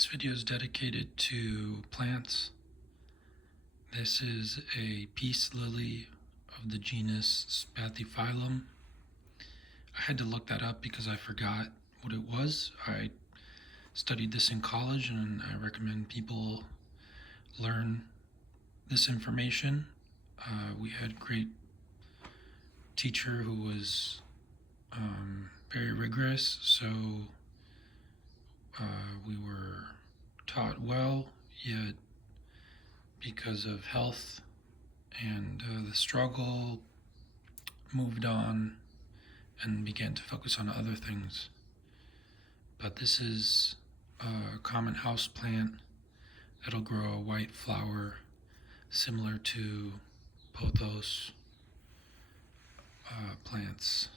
This video is dedicated to plants. This is a peace lily of the genus Spathiphyllum. I had to look that up because I forgot what it was. I studied this in college and I recommend people learn this information. We had a great teacher who was very rigorous, so we were taught well, yet because of health and the struggle, moved on and began to focus on other things. But this is a common house plant that'll grow a white flower similar to pothos plants.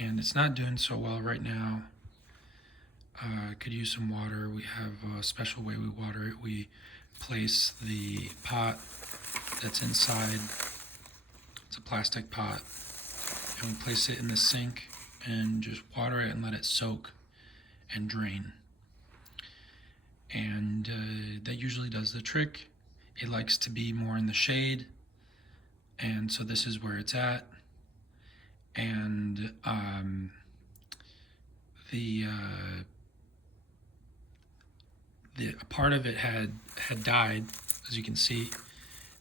And it's not doing so well right now. Could use some water. We have a special way we water it. We place the pot that's inside. It's a plastic pot. And we place it in the sink and just water it and let it soak and drain. And that usually does the trick. It likes to be more in the shade. And so this is where it's at. And the part of it had died, as you can see,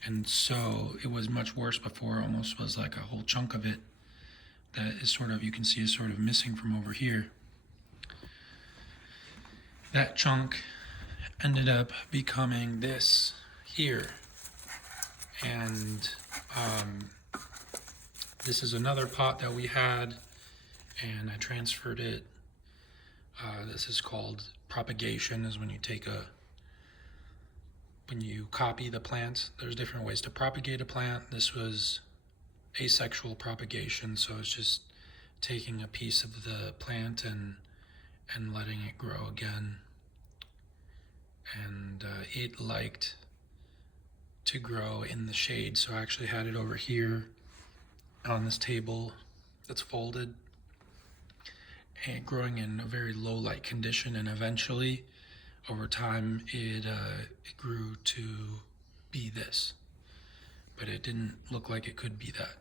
and so it was much worse before. It almost was like a whole chunk of it that is sort of, you can see, is sort of missing from over here. That chunk ended up becoming this here, and this is another pot that we had, and I transferred it. This is called propagation, is when you copy the plant. There's different ways to propagate a plant. This was asexual propagation, so it's just taking a piece of the plant and letting it grow again. And it liked to grow in the shade, so I actually had it over here on this table that's folded and growing in a very low light condition, and eventually over time it grew to be this, but it didn't look like it could be that.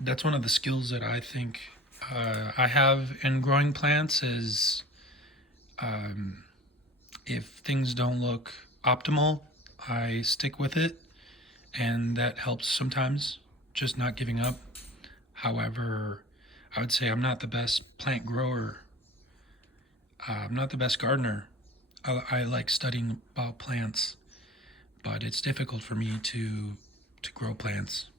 That's one of the skills that I think I have in growing plants is if things don't look optimal, I stick with it, and that helps sometimes, just not giving up. However, I would say I'm not the best plant grower. I'm not the best gardener. I like studying about plants, but it's difficult for me to grow plants.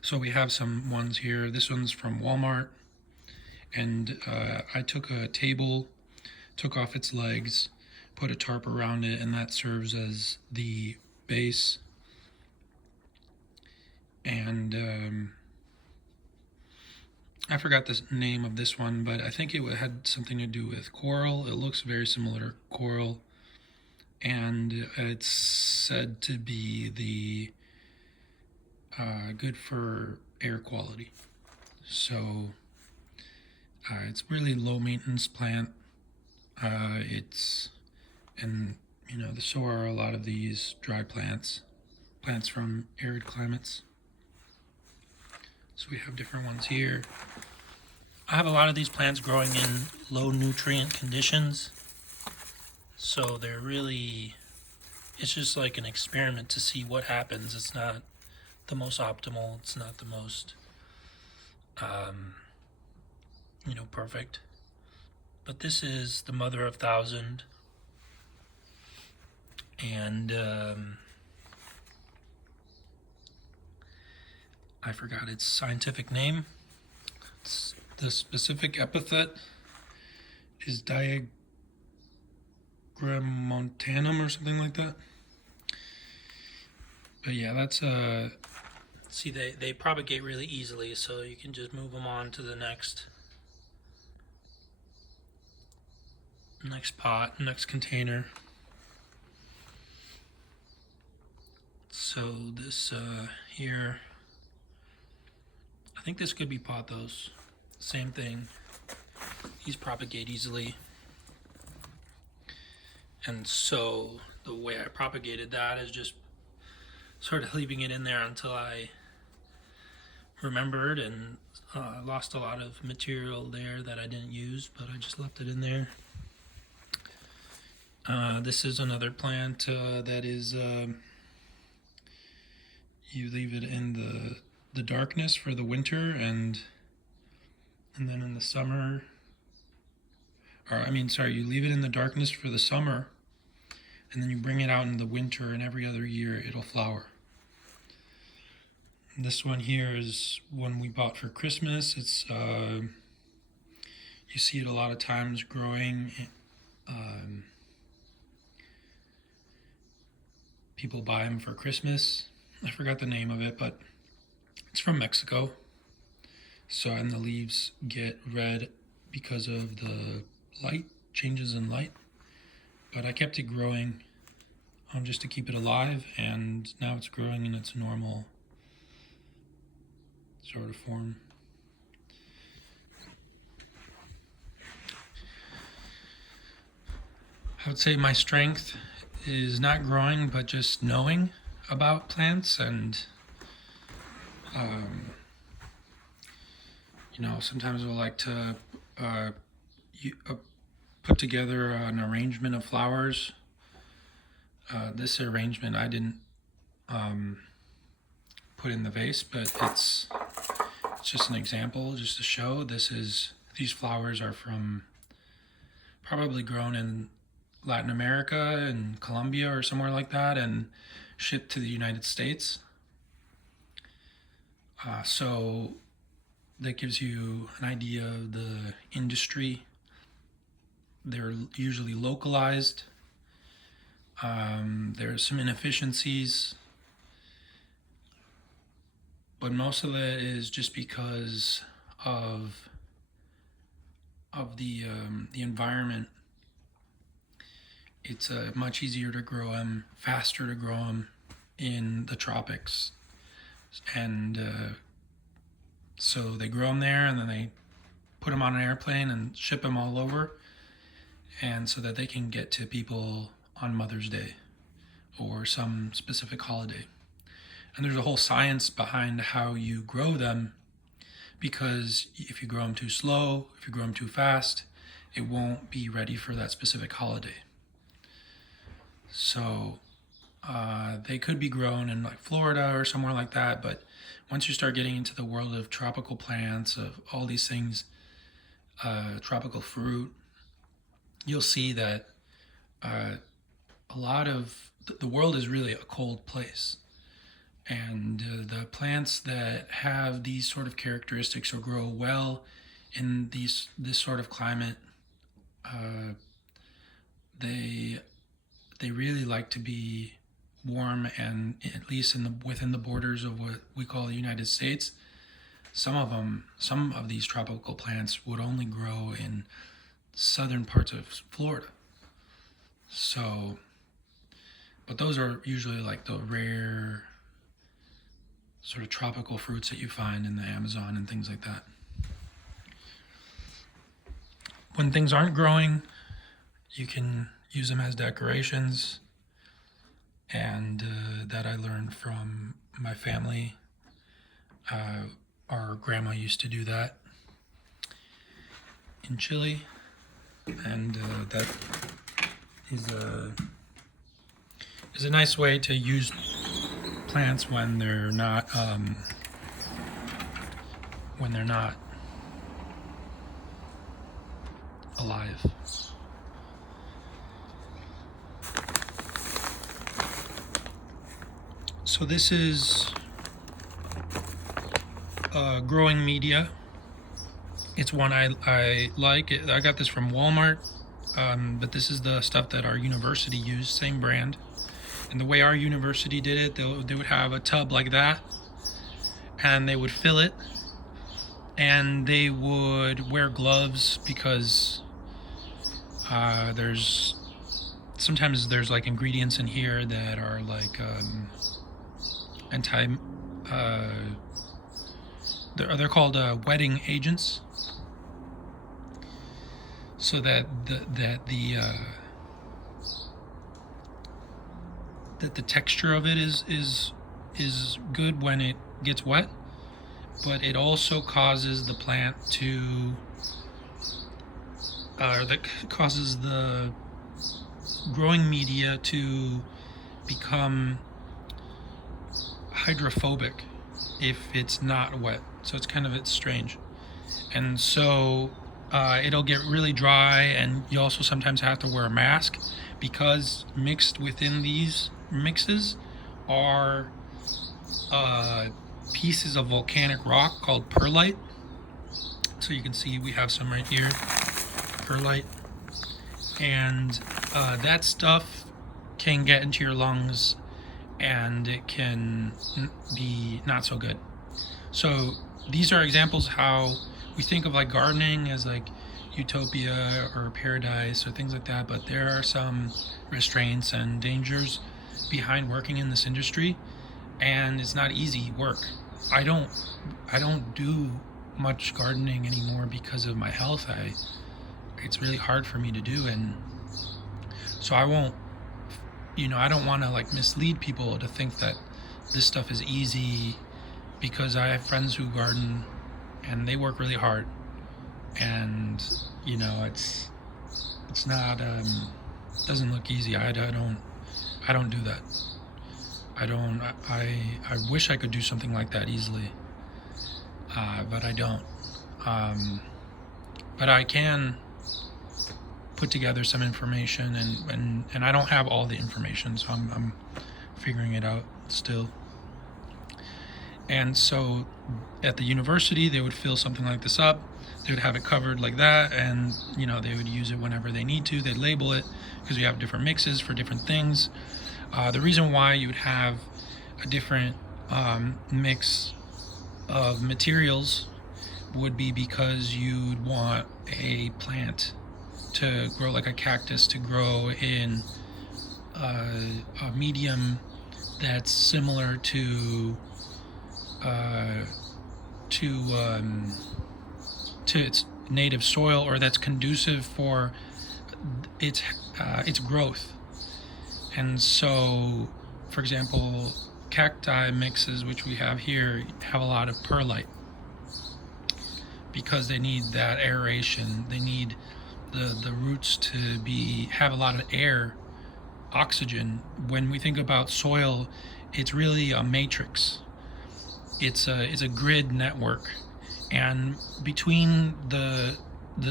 So we have some ones here. This one's from Walmart, and I took a table, took off its legs, put a tarp around it, and that serves as the base. And I forgot the name of this one, but I think it had something to do with coral. It looks very similar to coral, and it's said to be the good for air quality. So it's really low maintenance plant. And so are a lot of these dry plants from arid climates. So we have different ones here. I have a lot of these plants growing in low nutrient conditions. So they're really, it's just like an experiment to see what happens. It's not the most optimal. It's not the most, perfect. But this is the mother of thousand. And I forgot its scientific name. The specific epithet is Diagramontanum or something like that. But yeah, that's see, they propagate really easily, so you can just move them on to the next pot, next container. So this here, I think this could be pothos. Same thing. These propagate easily. And so the way I propagated that is just sort of leaving it in there until I remembered, and lost a lot of material there that I didn't use, but I just left it in there. This is another plant that is, you leave it in the darkness for the winter, and then in the summer, you leave it in the darkness for the summer, and then you bring it out in the winter, and every other year it'll flower. This one here is one we bought for Christmas. It's you see it a lot of times growing. People buy them for Christmas. I forgot the name of it, but it's from Mexico. So, and the leaves get red because of the light, changes in light. But I kept it growing just to keep it alive, and now it's growing in its normal sort of form. I would say my strength is not growing, but just knowing about plants, and sometimes we'll like to put together an arrangement of flowers. This arrangement I didn't put in the vase, but it's just an example, just to show. These flowers are from, probably grown in Latin America and Colombia or somewhere like that, and shipped to the United States. So that gives you an idea of the industry. They're usually localized. There's some inefficiencies, but most of it is just because of the environment. It's much easier to grow them, faster to grow them in the tropics, and so they grow them there, and then they put them on an airplane and ship them all over, and so that they can get to people on Mother's Day or some specific holiday. And there's a whole science behind how you grow them, because if you grow them too slow, if you grow them too fast, it won't be ready for that specific holiday. So they could be grown in like Florida or somewhere like that, but once you start getting into the world of tropical plants, of all these things, tropical fruit, you'll see that a lot of the world is really a cold place. And the plants that have these sort of characteristics or grow well in this sort of climate, they really like to be warm, and at least within the borders of what we call the United States. Some of these tropical plants would only grow in southern parts of Florida. So, but those are usually like the rare sort of tropical fruits that you find in the Amazon and things like that. When things aren't growing, you can use them as decorations, and that I learned from my family. Our grandma used to do that in Chile, and that is a nice way to use plants when they're not alive. So this is growing media. It's one I like. I got this from Walmart, but this is the stuff that our university used, same brand. And the way our university did it, they would have a tub like that, and they would fill it, and they would wear gloves, because sometimes there's like ingredients in here that are like anti uh, they're called wetting agents, so that the texture of it is good when it gets wet, but it also causes the plant to that causes the growing media to become hydrophobic if it's not wet. So it's strange, and so it'll get really dry, and you also sometimes have to wear a mask because mixed within these mixes are pieces of volcanic rock called perlite. So you can see we have some right here, perlite, and that stuff can get into your lungs, and it can be not so good. So these are examples how we think of like gardening as like utopia or paradise or things like that, but there are some restraints and dangers behind working in this industry, and it's not easy work. I don't do much gardening anymore because of my health. It's really hard for me to do, and so I won't, I don't want to like mislead people to think that this stuff is easy, because I have friends who garden and they work really hard, and it's not doesn't look easy. I don't do that. I wish I could do something like that easily, but I don't. But I can put together some information, and I don't have all the information, so I'm figuring it out still. And so at the university, they would fill something like this up. They would have it covered like that, and they would use it whenever they need to. They'd label it because we have different mixes for different things. The reason why you would have a different mix of materials would be because you'd want a plant to grow, like a cactus, to grow in a medium that's similar to its native soil, or that's conducive for its growth. And so, for example, cacti mixes, which we have here, have a lot of perlite because they need that aeration. They need the roots to have a lot of air, oxygen. When we think about soil, it's really a matrix. It's a grid network, and between the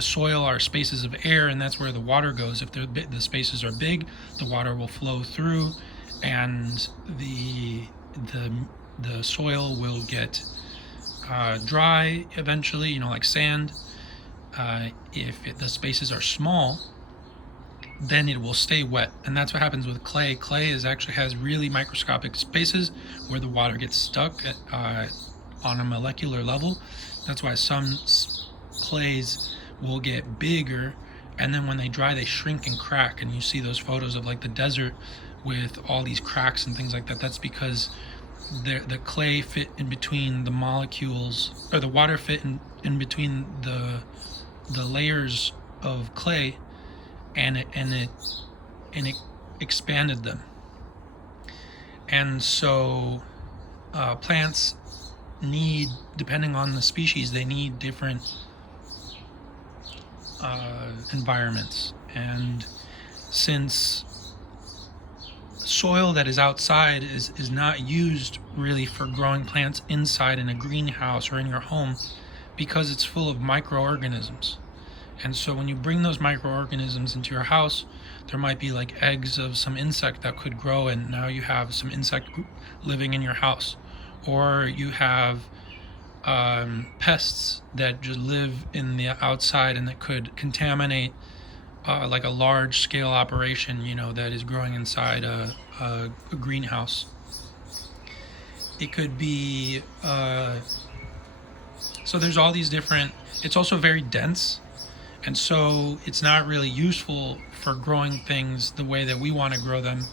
soil are spaces of air, and that's where the water goes. If the spaces are big, the water will flow through, and the soil will get dry eventually, like sand. If the spaces are small, then it will stay wet, and that's what happens with clay. Clay actually has really microscopic spaces where the water gets stuck on a molecular level. That's why some clays will get bigger, and then when they dry, they shrink and crack, and you see those photos of like the desert with all these cracks and things like that. That's because the clay fit in between the molecules, or the water fit in between the layers of clay, and it expanded them. And so plants need, depending on the species, they need different environments. And since soil that is outside is not used really for growing plants inside in a greenhouse or in your home, because it's full of microorganisms. And so when you bring those microorganisms into your house, there might be like eggs of some insect that could grow, and now you have some insect living in your house. Or you have pests that just live in the outside and that could contaminate like a large scale operation, that is growing inside a greenhouse. It could be, so there's all these different, it's also very dense. And so it's not really useful for growing things the way that we want to grow them.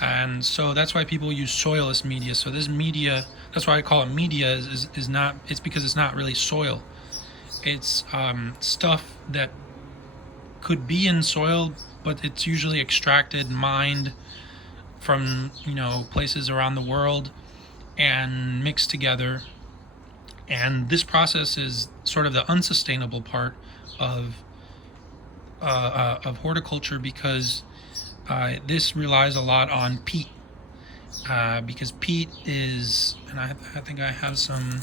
And so that's why people use soilless media. So this media, that's why I call it media, is not, it's because it's not really soil. It's stuff that could be in soil, but it's usually extracted, mined from, places around the world and mixed together. And this process is sort of the unsustainable part of horticulture, because this relies a lot on peat. Because peat is, and I think I have some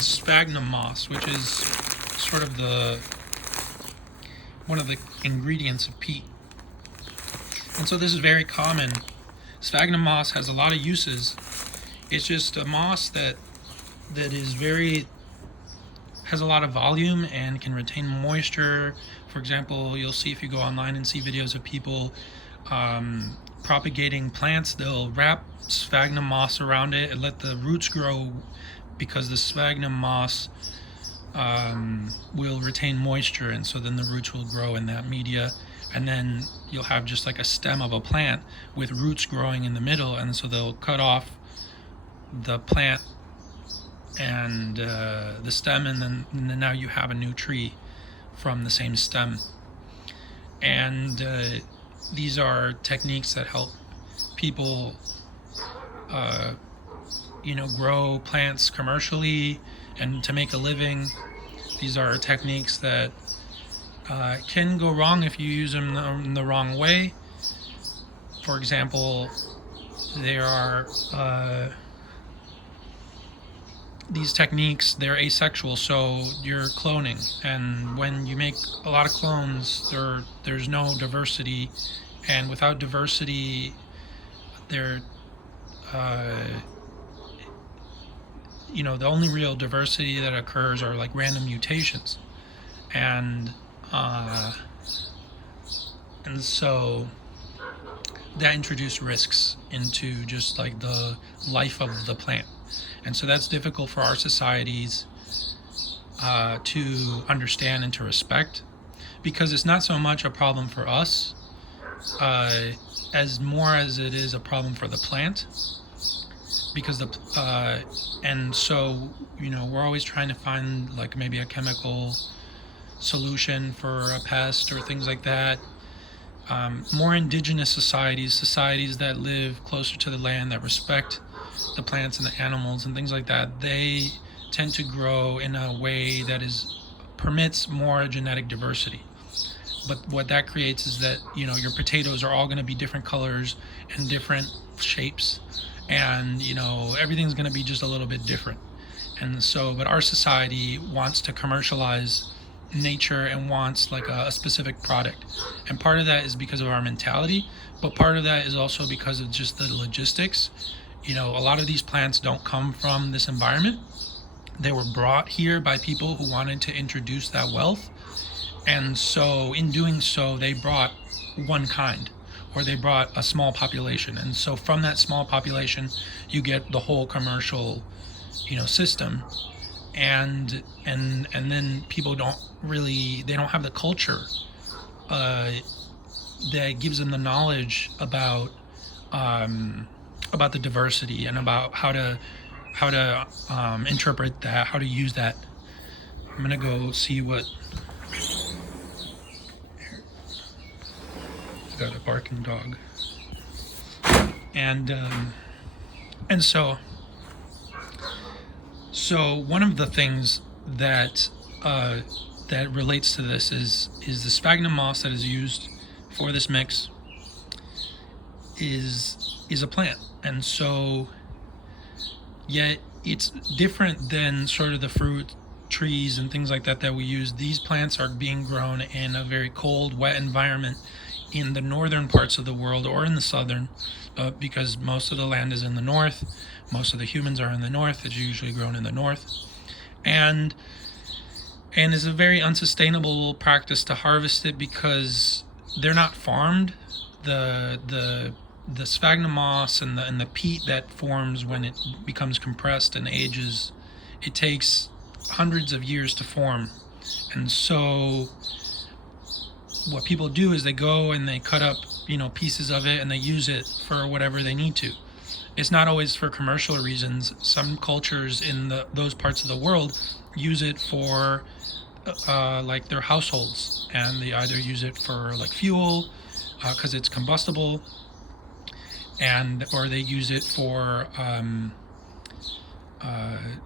sphagnum moss, which is sort of one of the ingredients of peat. And so this is very common. Sphagnum moss has a lot of uses. It's just a moss that is has a lot of volume and can retain moisture. For example, you'll see, if you go online and see videos of people propagating plants, they'll wrap sphagnum moss around it and let the roots grow, because the sphagnum moss will retain moisture, and so then the roots will grow in that media, and then you'll have just like a stem of a plant with roots growing in the middle, and so they'll cut off the plant and the stem, and then now you have a new tree from the same stem. And these are techniques that help people grow plants commercially and to make a living. These are techniques that can go wrong if you use them in the wrong way. For example, there are these techniques, they're asexual, so you're cloning, and when you make a lot of clones, there's no diversity, and without diversity, the only real diversity that occurs are like random mutations, and so that introduced risks into just like the life of the plant. And so that's difficult for our societies to understand and to respect, because it's not so much a problem for us as more as it is a problem for the plant, because and so we're always trying to find like maybe a chemical solution for a pest or things like that. More indigenous societies that live closer to the land, that respect the plants and the animals and things like that, they tend to grow in a way that permits more genetic diversity. But what that creates is that your potatoes are all going to be different colors and different shapes, and everything's going to be just a little bit different. And so, but our society wants to commercialize nature and wants like a specific product, and part of that is because of our mentality, but part of that is also because of just the logistics. A lot of these plants don't come from this environment. They were brought here by people who wanted to introduce that wealth, and so in doing so, they brought one kind, or they brought a small population, and so from that small population, you get the whole commercial, system, and then people don't have the culture that gives them the knowledge about the diversity and about how to interpret that, how to use that. I'm gonna go see what. Got a barking dog, and so one of the things that relates to this is the sphagnum moss that is used for this mix is a plant, and so yet it's different than sort of the fruit trees and things like that we use. These plants are being grown in a very cold, wet environment in the northern parts of the world, or in the southern, because most of the land is in the north, most of the humans are in the north. It's usually grown in the north, and it's a very unsustainable practice to harvest it, because they're not farmed. The sphagnum moss and the peat that forms when it becomes compressed and ages, it takes hundreds of years to form. And so what people do is they go and they cut up pieces of it and they use it for whatever they need to. It's not always for commercial reasons. Some cultures in those parts of the world use it for like their households, and they either use it for like fuel because it's combustible, or they use it for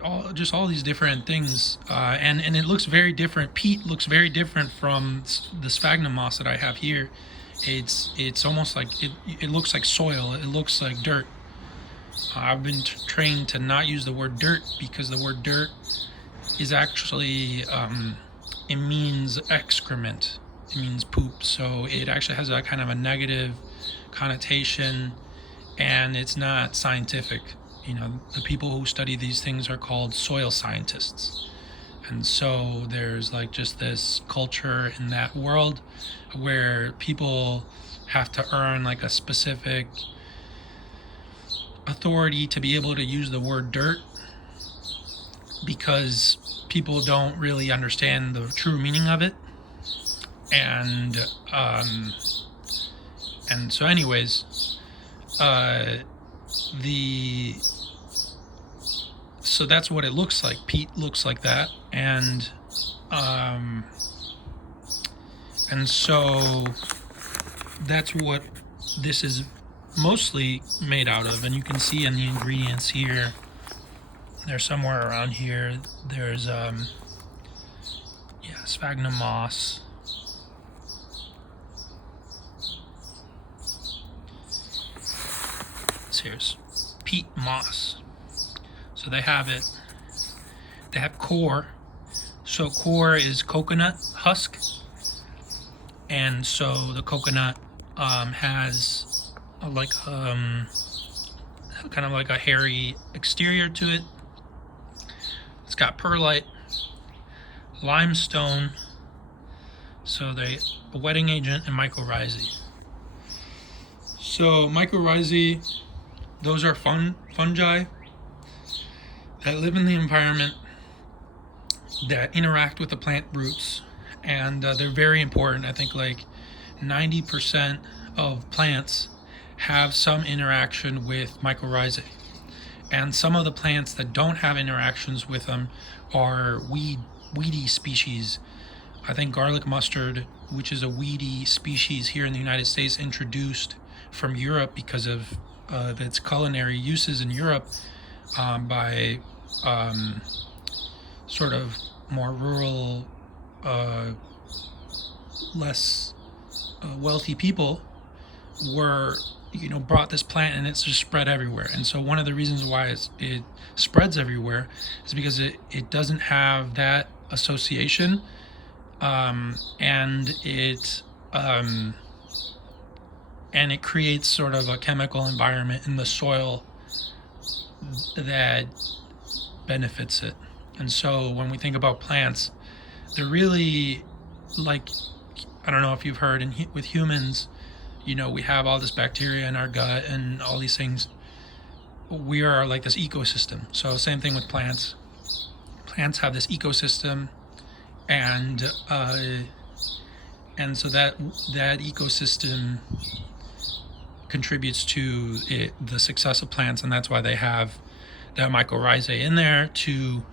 all these different things, and it looks very different. Peat looks very different from the sphagnum moss that I have here. It's almost like it looks like soil. It looks like dirt. I've been trained to not use the word dirt because the word dirt is actually it means excrement. It means poop. So it actually has a kind of a negative connotation, and it's not scientific. The people who study these things are called soil scientists. And so there's like just this culture in that world where people have to earn like a specific authority to be able to use the word dirt, because people don't really understand the true meaning of it. And so anyways, so that's what it looks like. Peat looks like that, and so that's what this is mostly made out of. And you can see in the ingredients here, they're somewhere around here. There's sphagnum moss. Here's peat moss. So they have it. They have core. So core is coconut husk, and so the coconut has like kind of like a hairy exterior to it. It's got perlite, limestone, so a wetting agent, and mycorrhizae. So mycorrhizae, those are fungi that live in the environment, that interact with the plant roots, and they're very important. I think like 90% of plants have some interaction with mycorrhizae. And some of the plants that don't have interactions with them are weedy species. I think garlic mustard, which is a weedy species here in the United States, introduced from Europe because of its culinary uses in Europe by sort of more rural, less wealthy people brought this plant, and it's just spread everywhere. And so one of the reasons why it spreads everywhere is because it doesn't have that association, and it creates sort of a chemical environment in the soil that benefits it. And so when we think about plants, they're really like, I don't know if you've heard, with humans, we have all this bacteria in our gut and all these things. We are like this ecosystem. So same thing with plants. Plants have this ecosystem, and so that ecosystem contributes to the success of plants, and that's why they have that mycorrhizae in there to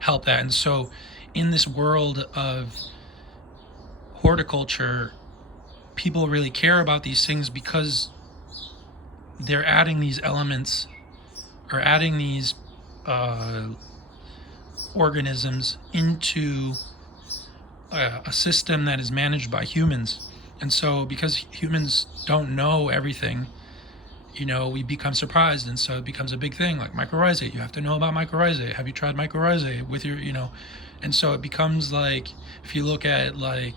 help that. And so in this world of horticulture, people really care about these things because they're adding these elements, or adding these organisms into a system that is managed by humans. And so because humans don't know everything, we become surprised. And so it becomes a big thing, like mycorrhizae. You have to know about mycorrhizae. Have you tried mycorrhizae with your, and so it becomes like, if you look at like,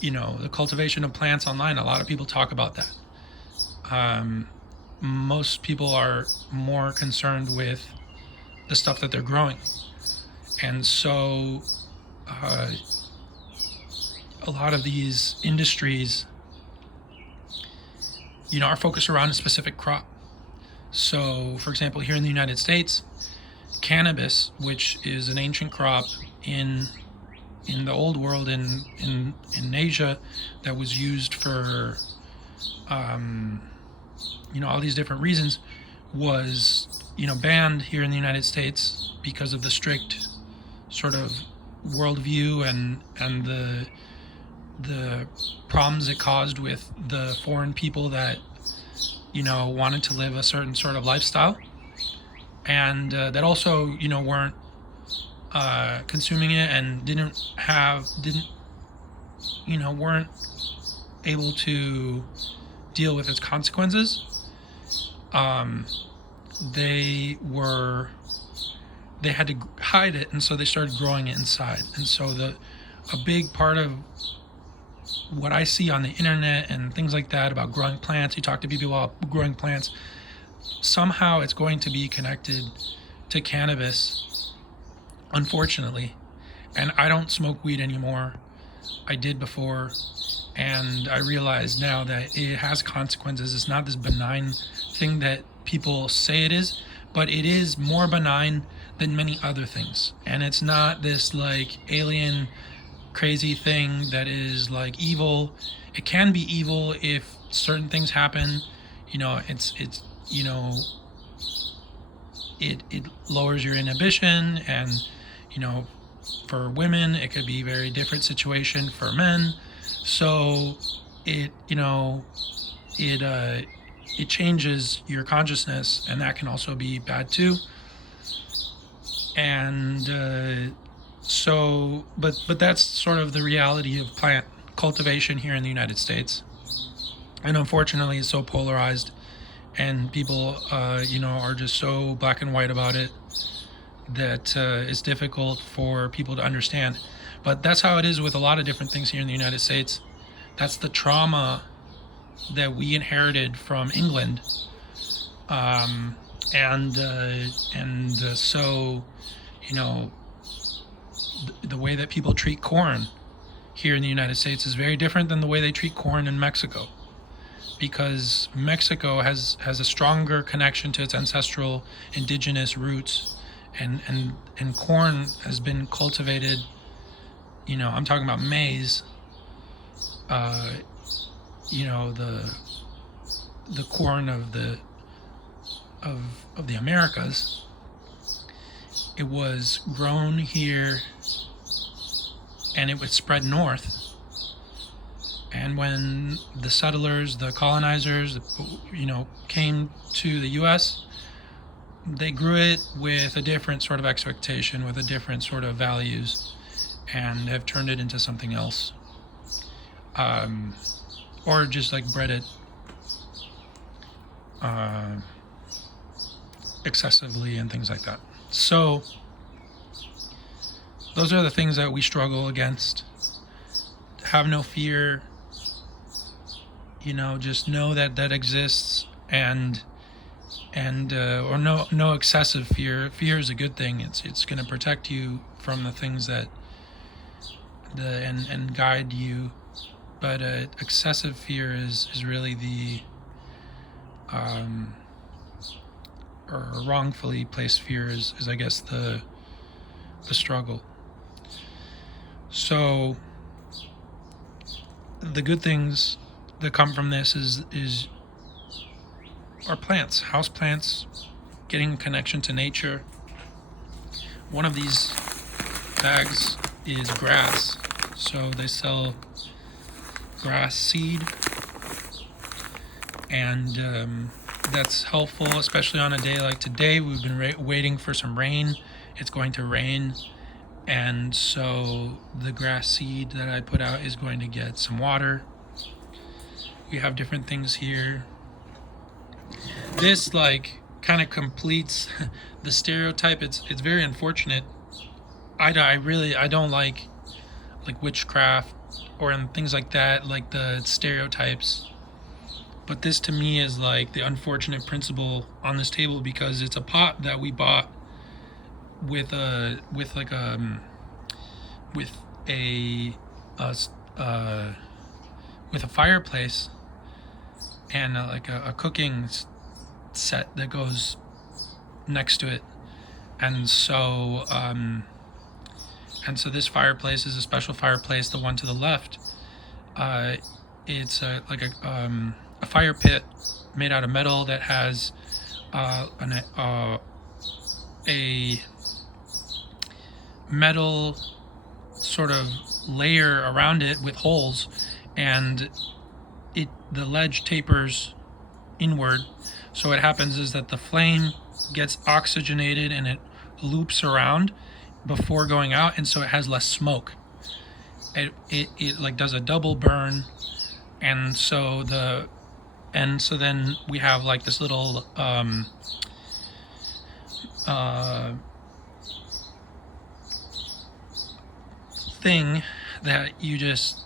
the cultivation of plants online, a lot of people talk about that. Most people are more concerned with the stuff that they're growing. And so a lot of these industries, are focused around a specific crop. So, for example, here in the United States, cannabis, which is an ancient crop in in the old world in Asia that was used for um, all these different reasons was banned here in the United States because of the strict sort of worldview and the problems it caused with the foreign people that wanted to live a certain sort of lifestyle, and that also weren't consuming it and weren't able to deal with its consequences. They had to hide it, and so they started growing it inside. And so a big part of what I see on the internet and things like that about growing plants, you talk to people about growing plants, somehow it's going to be connected to cannabis, unfortunately. And I don't smoke weed anymore. I did before, and I realize now that it has consequences. It's not this benign thing that people say it is, but it is more benign than many other things. And it's not this like alien crazy thing that is like evil. It can be evil if certain things happen. It lowers your inhibition, and for women it could be a very different situation for men. So it changes your consciousness, and that can also be bad too. And but that's sort of the reality of plant cultivation here in the United States. And unfortunately, it's so polarized, and people, are just so black and white about it that it's difficult for people to understand. But that's how it is with a lot of different things here in the United States. That's the trauma that we inherited from England, so the way that people treat corn here in the United States is very different than the way they treat corn in Mexico, because Mexico has a stronger connection to its ancestral indigenous roots, and corn has been cultivated. I'm talking about maize. The corn of the Americas. It was grown here, and it would spread north. And when the settlers, the colonizers, came to the U.S., they grew it with a different sort of expectation, with a different sort of values, and have turned it into something else. Or just like bred it excessively and things like that. So those are the things that we struggle against. Have no fear, just know that exists, and or no excessive fear. Fear is a good thing. It's going to protect you from the things that and guide you. But excessive fear is really the or wrongfully placed fear is I guess the struggle. So the good things that come from this is our plants, house plants, getting a connection to nature. One of these bags is grass, so they sell grass seed, and that's helpful, especially on a day like today. We've been waiting for some rain. It's going to rain, and so the grass seed that I put out is going to get some water. We have different things here. This kind of completes the stereotype. It's very unfortunate. I don't like witchcraft or things like that, like the stereotypes. But this to me is like the unfortunate principle on this table, because it's a pot that we bought with a fireplace and a cooking set that goes next to it. And so And so this fireplace is a special fireplace. The one to the left, it's a fire pit made out of metal that has a metal sort of layer around it with holes, and the ledge tapers inward. So what happens is that the flame gets oxygenated and it loops around before going out, and so it has less smoke. It like does a double burn, and so then we have like this little thing that you just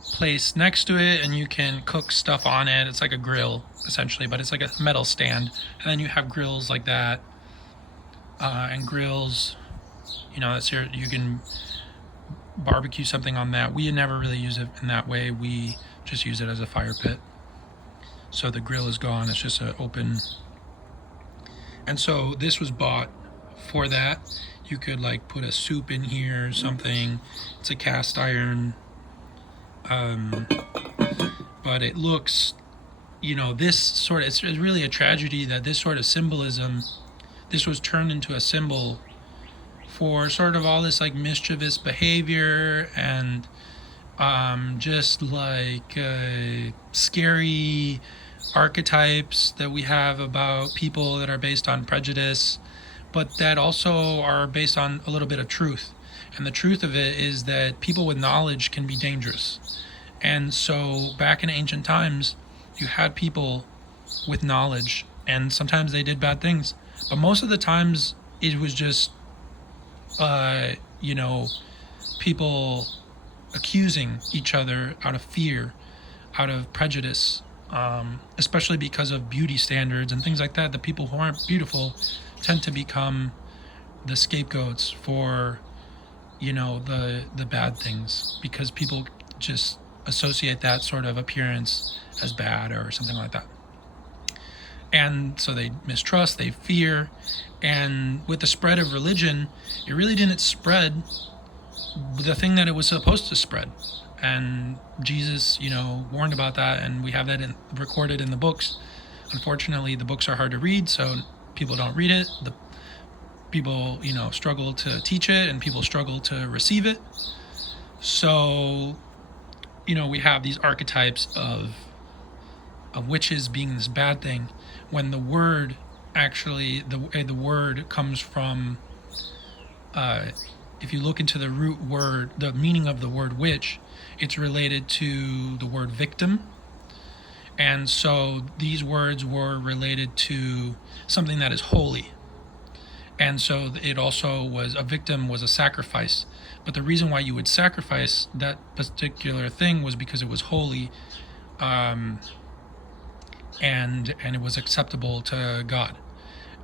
place next to it, and you can cook stuff on it. It's like a grill essentially, but it's like a metal stand. And then you have grills like that, and grills, you can barbecue something on that. We never really use it in that way. We just use it as a fire pit. So the grill is gone. It's just an open. And so this was bought for that. You could like put a soup in here or something. It's a cast iron. But it looks, it's really a tragedy that this sort of symbolism, this was turned into a symbol for sort of all this like mischievous behavior and just like scary archetypes that we have about people that are based on prejudice, but that also are based on a little bit of truth. And the truth of it is that people with knowledge can be dangerous. And so back in ancient times, you had people with knowledge, and sometimes they did bad things. But most of the times it was just, people accusing each other out of fear, out of prejudice, especially because of beauty standards and things like that. The people who aren't beautiful tend to become the scapegoats for, the bad things, because people just associate that sort of appearance as bad or something like that. And so they mistrust, they fear, and with the spread of religion, it really didn't spread the thing that it was supposed to spread. And Jesus, warned about that, and we have that recorded in the books. Unfortunately, the books are hard to read, so people don't read it. The people, struggle to teach it, and people struggle to receive it. So, we have these archetypes of witches being this bad thing, when the word actually, the word comes from, if you look into the root word, the meaning of the word witch, it's related to the word victim. And so these words were related to something that is holy. And so it also was, a victim was a sacrifice. But the reason why you would sacrifice that particular thing was because it was holy, and it was acceptable to God.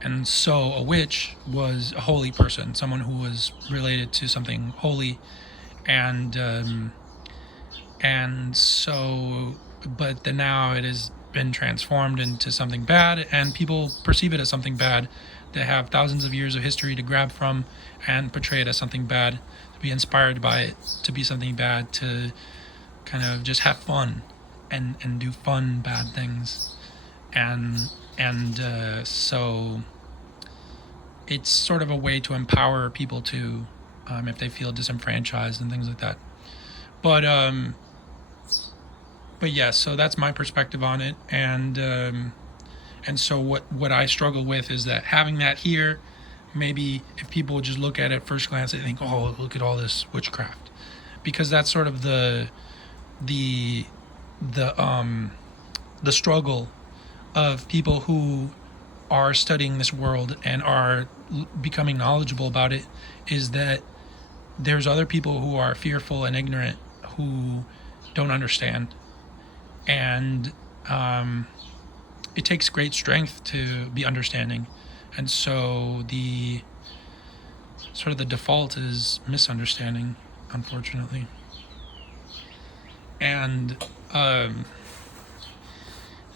And so a witch was a holy person, someone who was related to something holy. And so, but then now it has been transformed into something bad, and people perceive it as something bad. They have thousands of years of history to grab from and portray it as something bad, to be inspired by it, to be something bad, to kind of just have fun and do fun bad things. So it's sort of a way to empower people to, if they feel disenfranchised and things like that. But yeah, so that's my perspective on it. And so what I struggle with is that having that here, maybe if people just look at it at first glance, they think, oh, look at all this witchcraft, because that's sort of the struggle of people who are studying this world and are becoming knowledgeable about it, is that there's other people who are fearful and ignorant, who don't understand. And it takes great strength to be understanding. And so the default is misunderstanding, unfortunately. And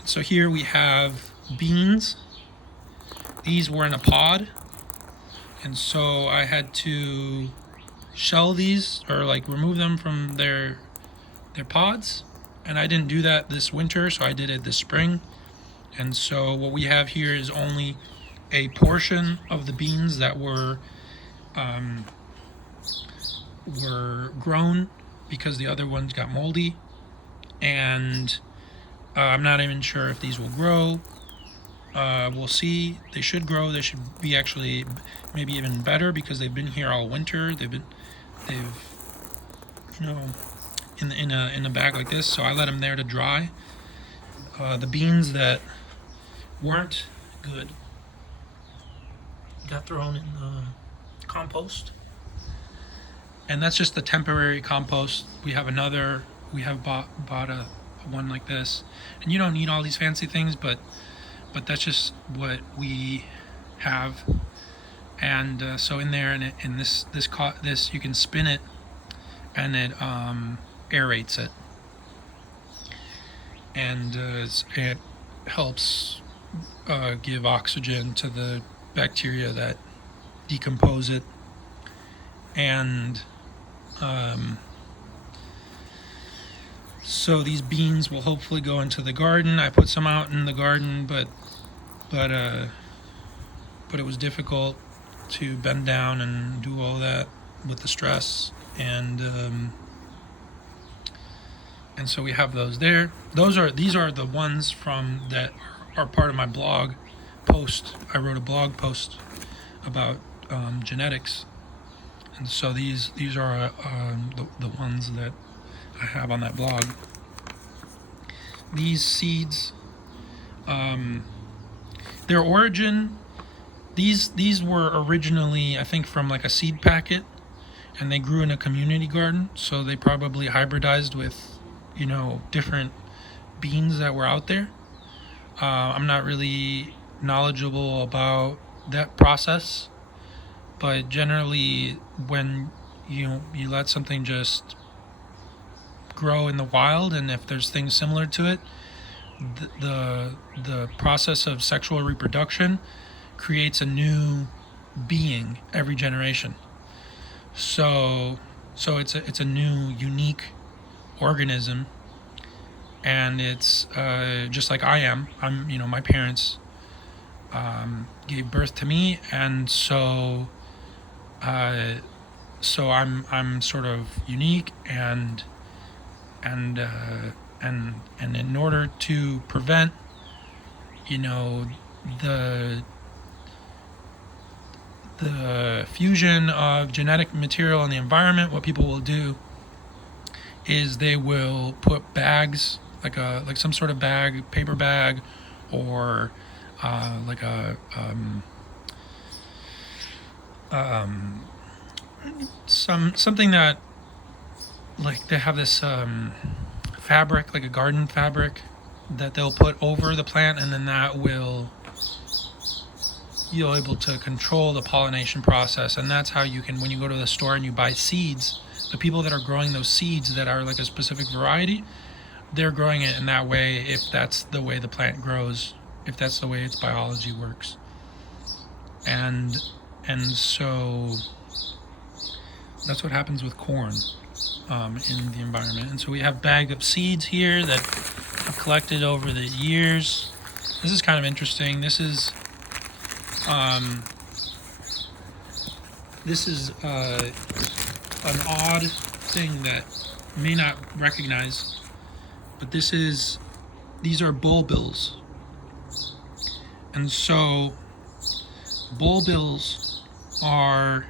so here we have beans. These were in a pod, and so I had to shell these, or like remove them from their pods, and I didn't do that this winter, so I did it this spring. And so what we have here is only a portion of the beans that were grown, because the other ones got moldy, and I'm not even sure if these will grow. We'll see. They should grow. They should be actually maybe even better, because they've been here all winter. They've you know, in a bag like this. So I let them there to dry. The beans that weren't good got thrown in the compost, and that's just the temporary compost. We have bought a one like this, and you don't need all these fancy things, but that's just what we have. And so in there, and this you can spin it, and it aerates it, and it helps give oxygen to the bacteria that decompose it. And so these beans will hopefully go into the garden. I put some out in the garden, but it was difficult to bend down and do all that with the stress, and so we have those there. These are the ones from that are part of my blog post. I wrote a blog post about genetics, and so these are the ones that I have on that blog. These seeds, their origin, these were originally, I think, from like a seed packet, and they grew in a community garden, so they probably hybridized with, different beans that were out there. I'm not really knowledgeable about that process, but generally when you let something just grow in the wild, and if there's things similar to it, the process of sexual reproduction creates a new being every generation. So it's a new, unique organism, and it's just like I'm my parents gave birth to me, and so I'm sort of unique, and in order to prevent the fusion of genetic material in the environment, what people will do is they will put bags, like some sort of bag, paper bag, or like a something that, like, they have this fabric, like a garden fabric, that they'll put over the plant, and then that will, you're able to control the pollination process. And that's how you can, when you go to the store and you buy seeds, the people that are growing those seeds that are like a specific variety, they're growing it in that way, if that's the way the plant grows, if that's the way its biology works. And so that's what happens with corn in the environment. And so we have a bag of seeds here that I've collected over the years. This is kind of interesting. This is an odd thing that you may not recognize, but these are bulbils. And so bulbils are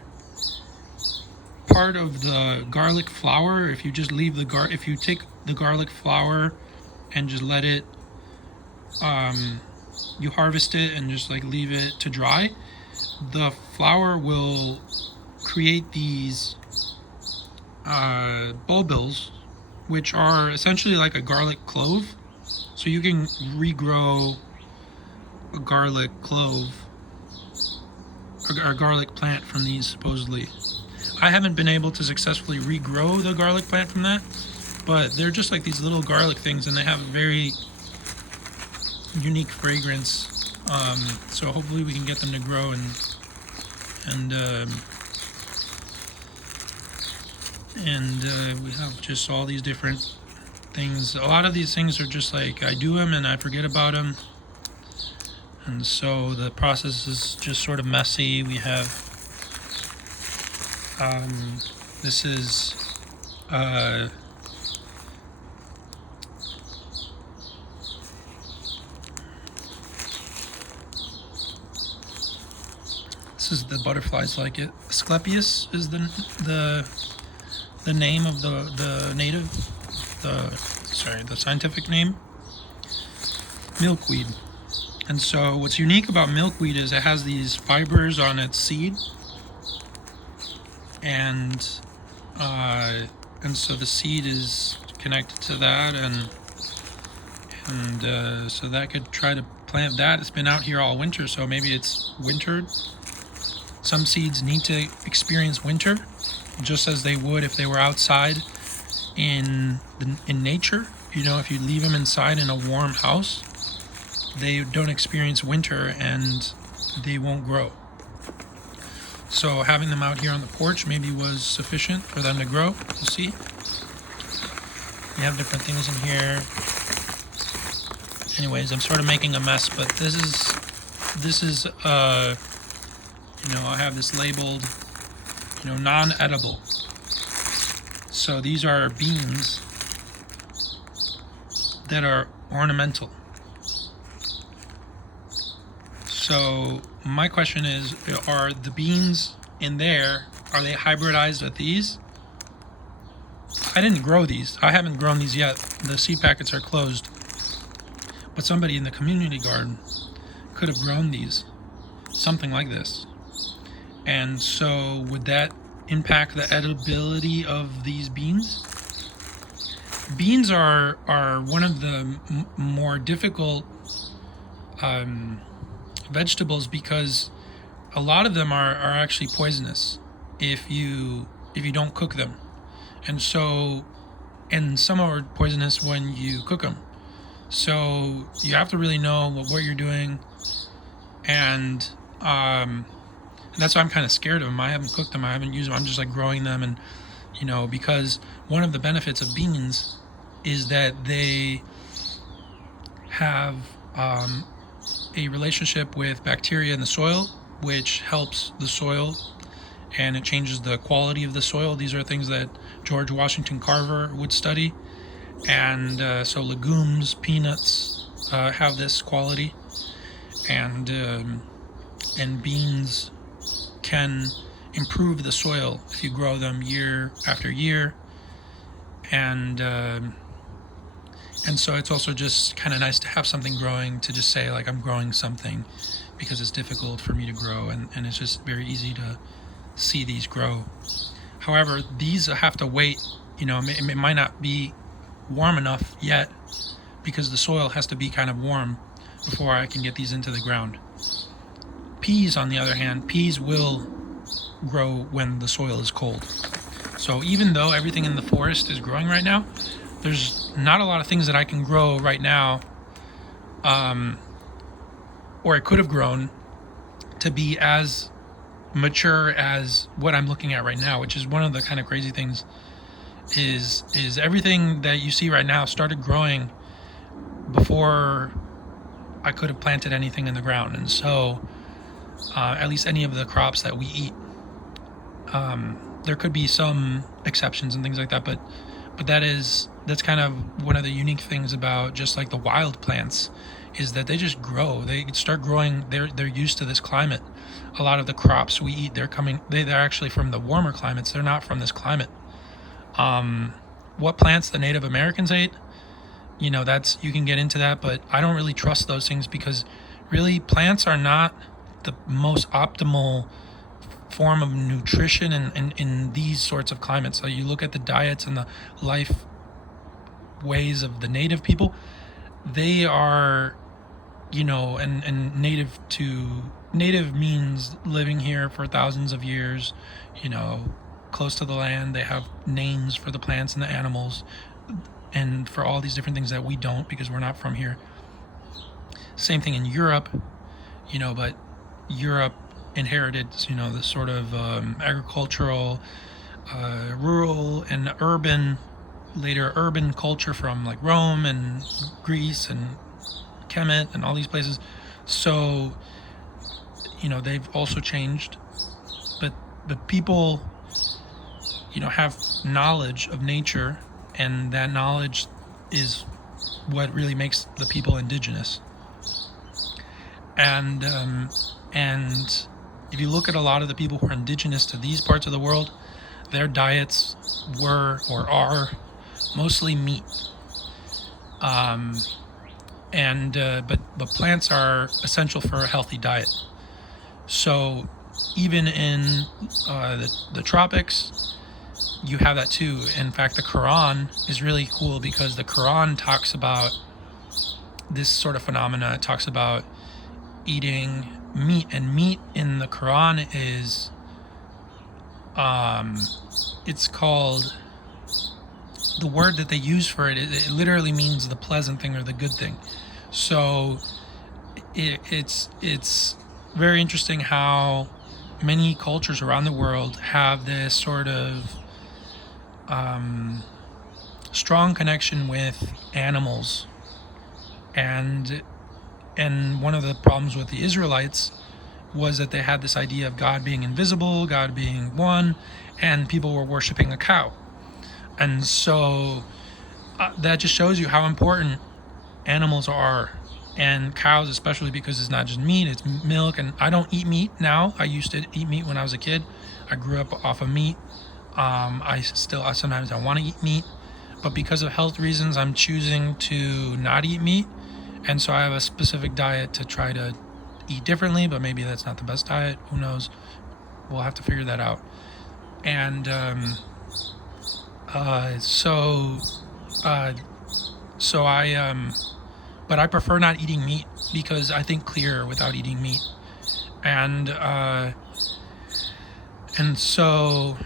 part of the garlic flower. If you just leave if you take the garlic flower and just let it, you harvest it and just like leave it to dry, the flower will create these bulbils, which are essentially like a garlic clove. So you can regrow a garlic clove, or a garlic plant, from these, supposedly. I haven't been able to successfully regrow the garlic plant from that, but they're just like these little garlic things, and they have a very unique fragrance. So hopefully we can get them to grow and And we have just all these different things. A lot of these things are just like I do them and I forget about them, and so the process is just sort of messy. We have this is this is the butterflies like it. Asclepius is the name of the native, the scientific name. Milkweed. And so what's unique about milkweed is it has these fibers on its seed, and so the seed is connected to that, and so that could try to plant that. It's been out here all winter, so maybe it's wintered. Some seeds need to experience winter, just as they would if they were outside in nature. You know, if you leave them inside in a warm house, they don't experience winter and they won't grow. So having them out here on the porch maybe was sufficient for them to grow. We'll see. We have different things in here. Anyways, I'm sort of making a mess, but this is you know, I have this labeled, you know, non-edible. So these are beans that are ornamental. So my question is, are the beans in there, are they hybridized with these? I didn't grow these. I haven't grown these yet. The seed packets are closed. But somebody in the community garden could have grown these, something like this. And so would that impact the edibility of these beans? Beans are one of the more difficult vegetables because a lot of them are actually poisonous if you don't cook them. And so, and some are poisonous when you cook them. So you have to really know what you're doing, and that's why I'm kind of scared of them. I haven't cooked them. I haven't used them. I'm just like growing them, and you know, because one of the benefits of beans is that they have a relationship with bacteria in the soil, which helps the soil, and it changes the quality of the soil. These are things that George Washington Carver would study, and so legumes, peanuts have this quality, and beans can improve the soil if you grow them year after year, and so it's also just kind of nice to have something growing, to just say like I'm growing something, because it's difficult for me to grow, and it's just very easy to see these grow. However, these have to wait, you know, it might not be warm enough yet, because the soil has to be kind of warm before I can get these into the ground. Peas, on the other hand, peas will grow when the soil is cold. So even though everything in the forest is growing right now, there's not a lot of things that I can grow right now, or I could have grown to be as mature as what I'm looking at right now, which is one of the kind of crazy things, is everything that you see right now started growing before I could have planted anything in the ground. And so at least any of the crops that we eat, there could be some exceptions and things like that, but that's kind of one of the unique things about just like the wild plants, is that they just grow. They start growing. They're used to this climate. A lot of the crops we eat, they're actually from the warmer climates. They're not from this climate. What plants the Native Americans ate, you know, you can get into that, but I don't really trust those things, because really plants are not the most optimal form of nutrition in these sorts of climates. So you look at the diets and the life ways of the native people, they are, you know, and native means living here for thousands of years, you know, close to the land. They have names for the plants and the animals, and for all these different things that we don't, because we're not from here. Same thing in Europe, you know, but Europe inherited, you know, the sort of agricultural rural and urban, later urban culture from like Rome and Greece and Kemet and all these places. So, they've also changed, but people, have knowledge of nature, and that knowledge is what really makes the people indigenous. And if you look at a lot of the people who are indigenous to these parts of the world, their diets were or are mostly meat. But plants are essential for a healthy diet. So even in the tropics, you have that too. In fact, the Quran is really cool because the Quran talks about this sort of phenomena. It talks about eating meat, and meat in the Quran is it's called, the word that they use for it, it literally means the pleasant thing or the good thing. So it's very interesting how many cultures around the world have this sort of strong connection with animals. And one of the problems with the Israelites was that they had this idea of God being invisible, God being one, and people were worshiping a cow. And so that just shows you how important animals are, and cows especially, because it's not just meat, it's milk. And I don't eat meat now. I used to eat meat when I was a kid. I grew up off of meat. I sometimes I want to eat meat, but because of health reasons, I'm choosing to not eat meat. And so I have a specific diet to try to eat differently, but maybe that's not the best diet. Who knows? We'll have to figure that out. And but I prefer not eating meat because I think clearer without eating meat. And so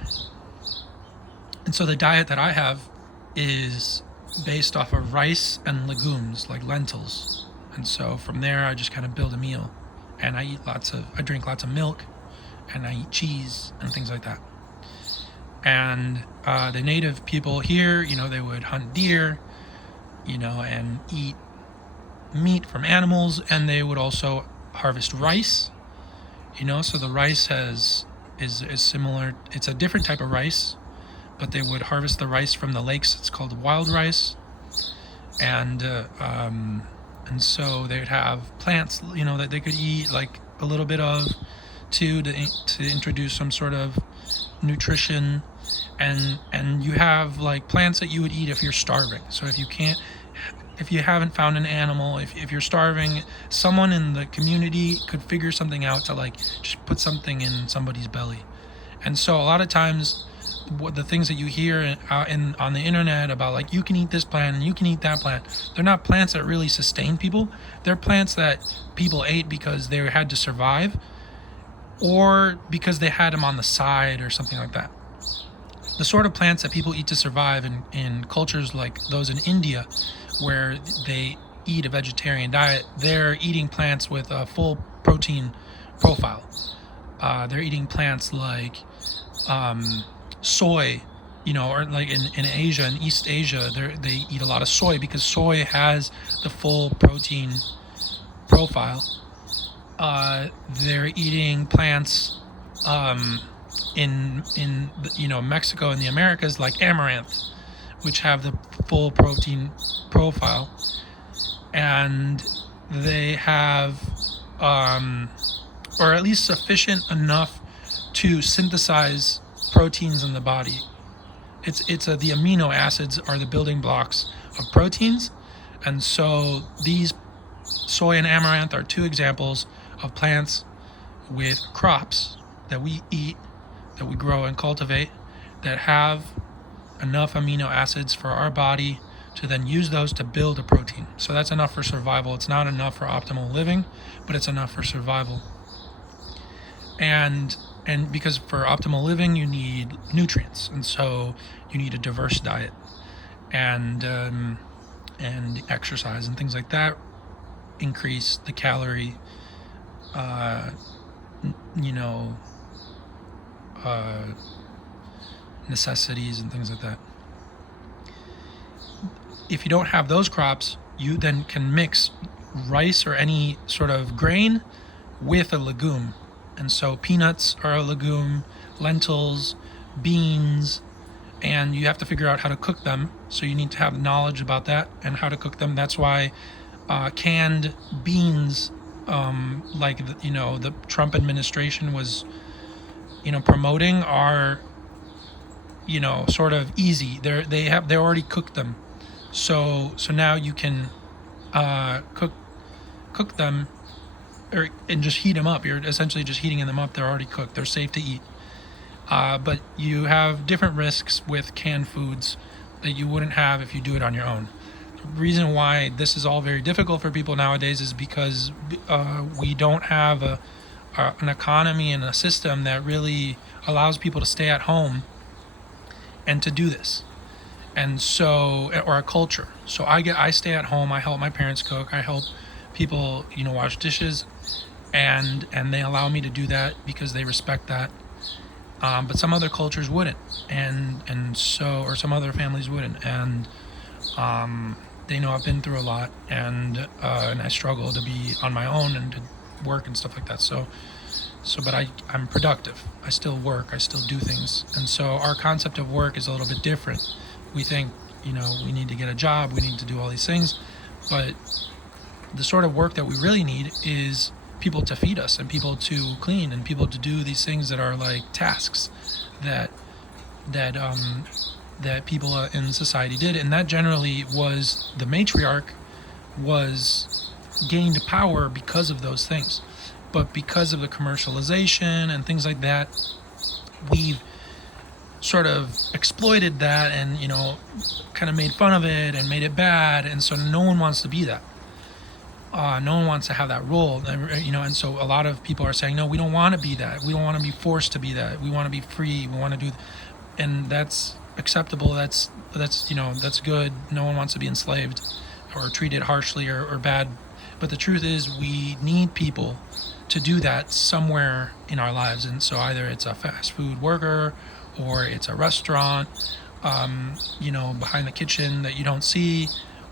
the diet that I have is based off of rice and legumes like lentils. And so from there I just kind of build a meal, and I drink lots of milk, and I eat cheese and things like that. And the native people here, they would hunt deer, and eat meat from animals, and they would also harvest rice, so the rice is similar. It's a different type of rice, but they would harvest the rice from the lakes. It's called wild rice. And so they would have plants, that they could eat like a little bit of to introduce some sort of nutrition. And you have like plants that you would eat if you're starving. So if you haven't found an animal, if you're starving, someone in the community could figure something out to like just put something in somebody's belly. And so a lot of times, what the things that you hear on the internet about like you can eat this plant and you can eat that plant, they're not plants that really sustain people. They're plants that people ate because they had to survive, or because they had them on the side or something like that. The sort of plants that people eat to survive in cultures like those in India, where they eat a vegetarian diet, they're eating plants with a full protein profile. They're eating plants like soy, or like in Asia, in East Asia, they eat a lot of soy because soy has the full protein profile. They're eating plants in Mexico and the Americas, like amaranth, which have the full protein profile, and they have or at least sufficient enough to synthesize proteins in the body. It's the amino acids are the building blocks of proteins. And so these soy and amaranth are two examples of plants with crops that we eat, that we grow and cultivate, that have enough amino acids for our body to then use those to build a protein. So that's enough for survival. It's not enough for optimal living, but it's enough for survival. And because for optimal living you need nutrients, and so you need a diverse diet, and exercise and things like that increase the calorie necessities and things like that. If you don't have those crops, you then can mix rice or any sort of grain with a legume. And so peanuts are a legume, lentils, beans, and you have to figure out how to cook them. So you need to have knowledge about that and how to cook them. That's why canned beans, like the Trump administration was, promoting, are, sort of easy. They already cooked them. So now you can cook them, and just heat them up. You're essentially just heating them up. They're already cooked. They're safe to eat. But you have different risks with canned foods that you wouldn't have if you do it on your own. The reason why this is all very difficult for people nowadays is because we don't have an economy and a system that really allows people to stay at home and to do this. And so, or a culture. So I stay at home. I help my parents cook. I help people, wash dishes, and they allow me to do that because they respect that. But some other cultures wouldn't, and so, or some other families wouldn't, and they know I've been through a lot, and I struggle to be on my own and to work and stuff like that. But I'm productive. I still work. I still do things, and so our concept of work is a little bit different. We think, we need to get a job, we need to do all these things, but the sort of work that we really need is people to feed us and people to clean and people to do these things that are like tasks that people in society did. And that generally was, the matriarch was gained power because of those things. But because of the commercialization and things like that, we've sort of exploited that and kind of made fun of it and made it bad, and so no one wants to be that. No one wants to have that role, and so a lot of people are saying, no, we don't want to be that. We don't want to be forced to be that. We want to be free. We want to do, and that's acceptable. That's good. No one wants to be enslaved or treated harshly or bad. But the truth is, we need people to do that somewhere in our lives, and so either it's a fast food worker, or it's a restaurant, behind the kitchen that you don't see,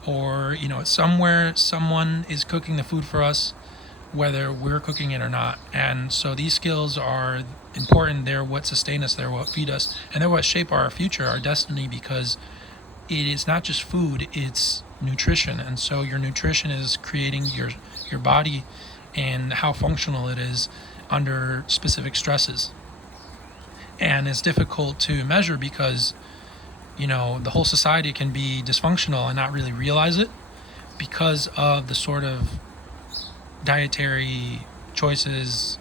or it's somewhere someone is cooking the food for us, whether we're cooking it or not. And so these skills are important. They're what sustain us, they're what feed us, and they're what shape our future, our destiny, because it is not just food, it's nutrition. And so your nutrition is creating your body and how functional it is under specific stresses. And it's difficult to measure because the whole society can be dysfunctional and not really realize it because of the sort of dietary choices,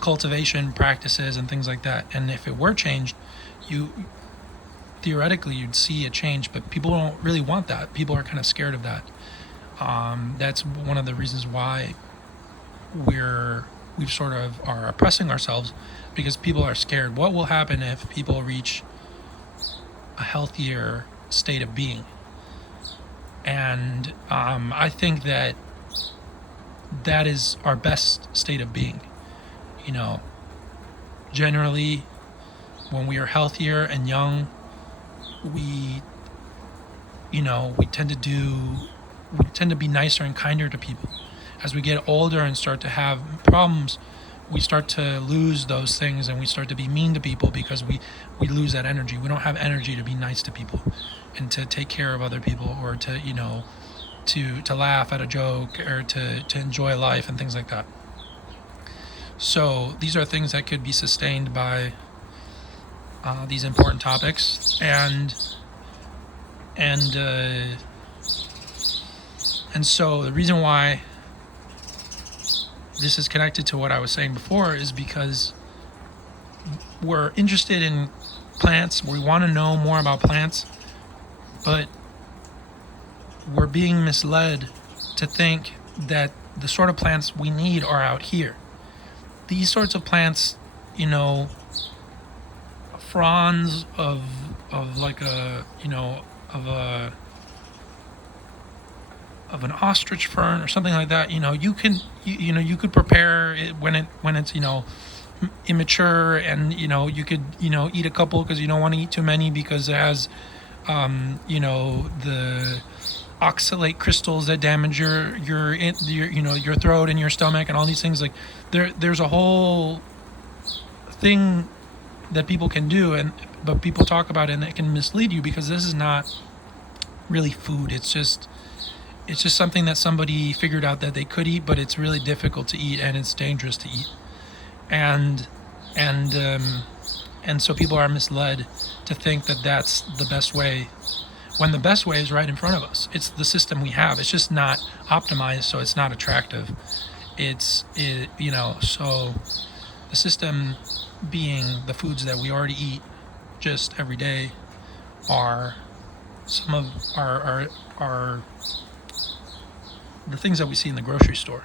cultivation practices, and things like that. And if it were changed, theoretically you'd see a change, but people don't really want that. People are kind of scared of that. That's one of the reasons why we sort of are oppressing ourselves, because people are scared. What will happen if people reach a healthier state of being? And I think that is our best state of being. Generally, when we are healthier and young, we tend to be nicer and kinder to people. As we get older and start to have problems, we start to lose those things, and we start to be mean to people because we lose that energy. We don't have energy to be nice to people and to take care of other people, or to to laugh at a joke, or to enjoy life and things like that. So these are things that could be sustained by these important topics, and so the reason why this is connected to what I was saying before is because we're interested in plants. We want to know more about plants, but we're being misled to think that the sort of plants we need are out here. These sorts of plants, fronds of like a of an ostrich fern or something like that, you could prepare it when it's immature, and you could eat a couple because you don't want to eat too many because it has the oxalate crystals that damage your throat and your stomach and all these things. Like there's a whole thing that people can do, but people talk about it and it can mislead you because this is not really food. It's just something that somebody figured out that they could eat, but it's really difficult to eat and it's dangerous to eat. And and and so people are misled to think that that's the best way, when the best way is right in front of us. It's the system we have. It's just not optimized, so it's not attractive. So the system being the foods that we already eat just every day are some of our the things that we see in the grocery store.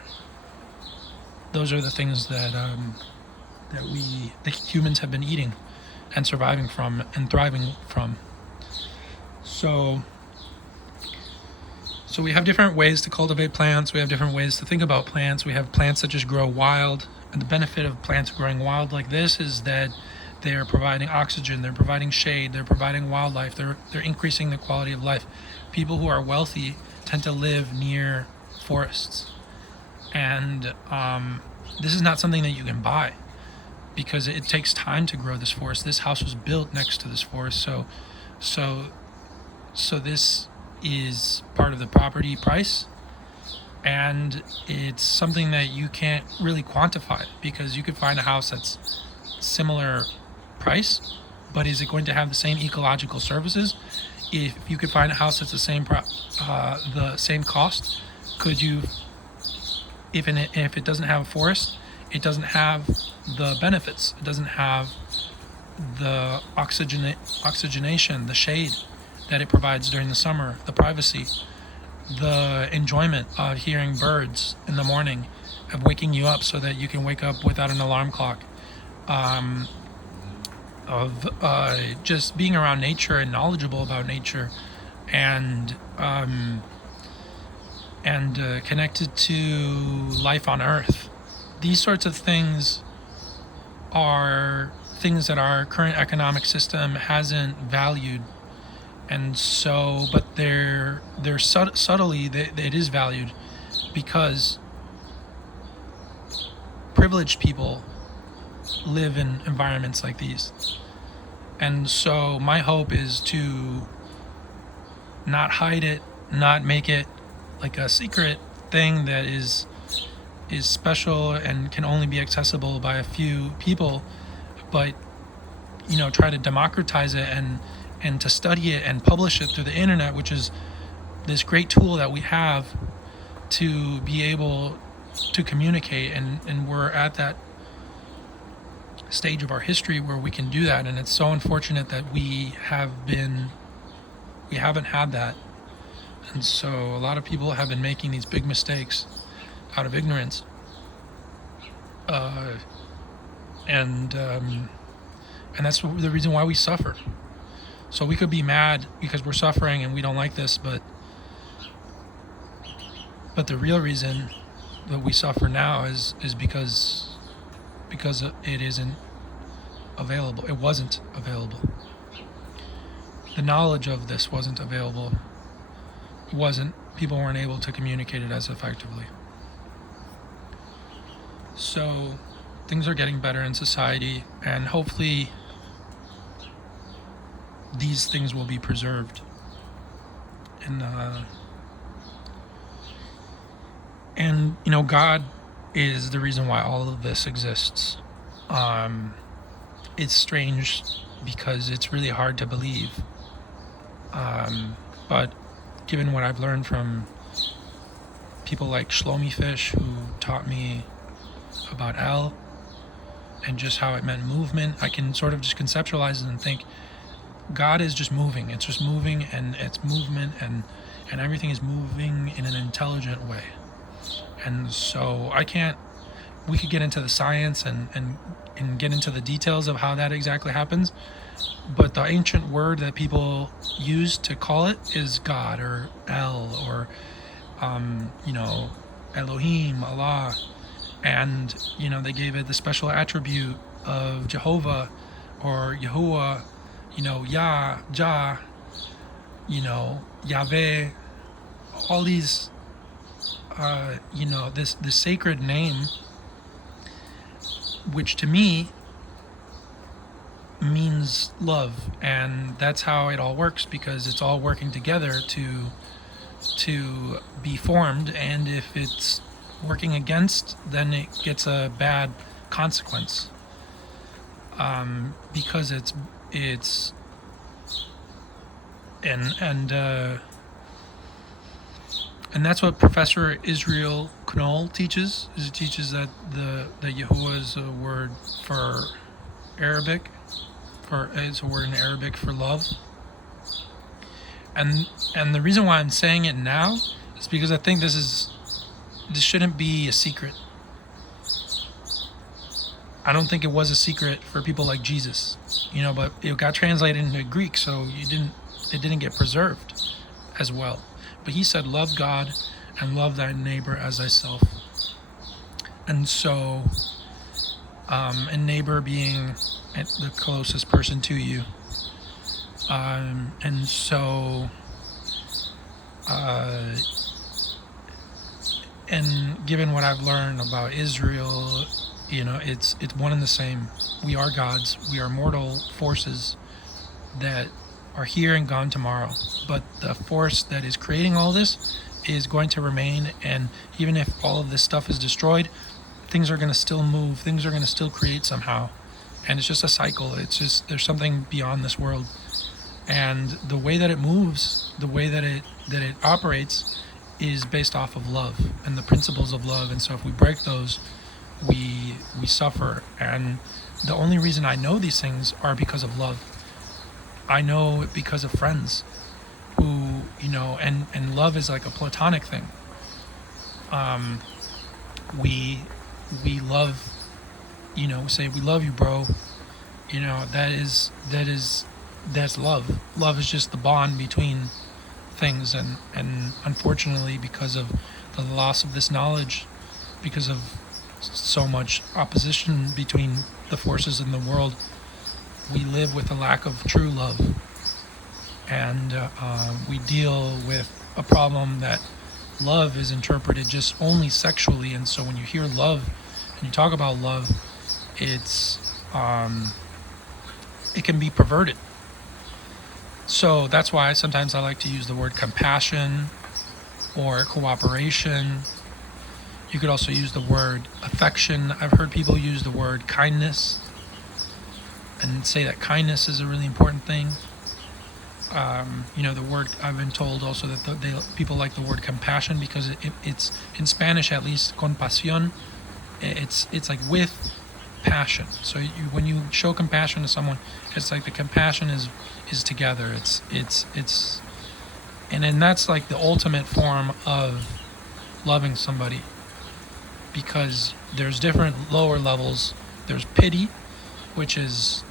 Those are the things the humans have been eating and surviving from and thriving from. So we have different ways to cultivate plants. We have different ways to think about plants. We have plants that just grow wild. And the benefit of plants growing wild like this is that they're providing oxygen, they're providing shade, they're providing wildlife, they're increasing the quality of life. People who are wealthy tend to live near forests. And this is not something that you can buy because it takes time to grow this forest. This house was built next to this forest, so this is part of the property price, and it's something that you can't really quantify because you could find a house that's similar price, but is it going to have the same ecological services? If you could find a house that's the same cost, could you? If it doesn't have a forest, it doesn't have the benefits. It doesn't have the oxygenation, the shade that it provides during the summer, the privacy, the enjoyment of hearing birds in the morning, of waking you up so that you can wake up without an alarm clock, of just being around nature and knowledgeable about nature, and connected to life on Earth. These sorts of things are things that our current economic system hasn't valued, and so, but they're subtly it is valued because privileged people live in environments like these. And so my hope is to not hide it, not make it like a secret thing that is special and can only be accessible by a few people, but try to democratize it and to study it and publish it through the internet, which is this great tool that we have to be able to communicate, and we're at that stage of our history where we can do that, and it's so unfortunate that we haven't had that. And so a lot of people have been making these big mistakes out of ignorance, and that's the reason why we suffer. So we could be mad because we're suffering and we don't like this, but the real reason that we suffer now is because it isn't available. It wasn't available. The knowledge of this wasn't available. People weren't able to communicate it as effectively. So things are getting better in society, and hopefully these things will be preserved. And God is the reason why all of this exists. It's strange because it's really hard to believe. But given what I've learned from people like Shlomi Fish, who taught me about El and just how it meant movement, I can sort of just conceptualize it and think God is just moving. It's just moving, and it's movement, and everything is moving in an intelligent way. And so we could get into the science and get into the details of how that exactly happens, but the ancient word that people use to call it is God, or El, or Elohim, Allah. And they gave it the special attribute of Jehovah or Yahuwah, Yah, Jah, Yahweh, all these, this sacred name, which to me means love. And that's how it all works, because it's all working together to be formed. And if it's working against, then it gets a bad consequence, because it's and that's what Professor Israel Knoll teaches. He teaches that the Yahuwah is a word for Arabic, it's a word in Arabic for love. And the reason why I'm saying it now is because I think this shouldn't be a secret. I don't think it was a secret for people like Jesus, but it got translated into Greek, so it didn't get preserved as well. But he said, love God and love thy neighbor as thyself. And so, and neighbor being the closest person to you. And so, and given what I've learned about Israel, it's one and the same. We are gods. We are mortal forces that are here and gone tomorrow. But the force that is creating all this is going to remain. And even if all of this stuff is destroyed, things are going to still move. Things are going to still create somehow. And it's just a cycle. It's just, there's something beyond this world. And the way that it moves, the way that it operates is based off of love and the principles of love. And so if we break those, we suffer. And the only reason I know these things are because of love. I know it because of friends who, and love is like a platonic thing. We love, say we love you, bro. That's love. Love is just the bond between things, and unfortunately, because of the loss of this knowledge, because of so much opposition between the forces in the world, we live with a lack of true love. And we deal with a problem that love is interpreted just only sexually. And so when you hear love and you talk about love, it can be perverted. So that's why sometimes I like to use the word compassion or cooperation. You could also use the word affection. I've heard people use the word kindness and say that kindness is a really important thing. The word, I've been told also that people like the word compassion because it's in Spanish, at least, compasión. It's like with passion. So when you show compassion to someone, it's like the compassion is together. And then that's like the ultimate form of loving somebody, because there's different lower levels. There's pity, which is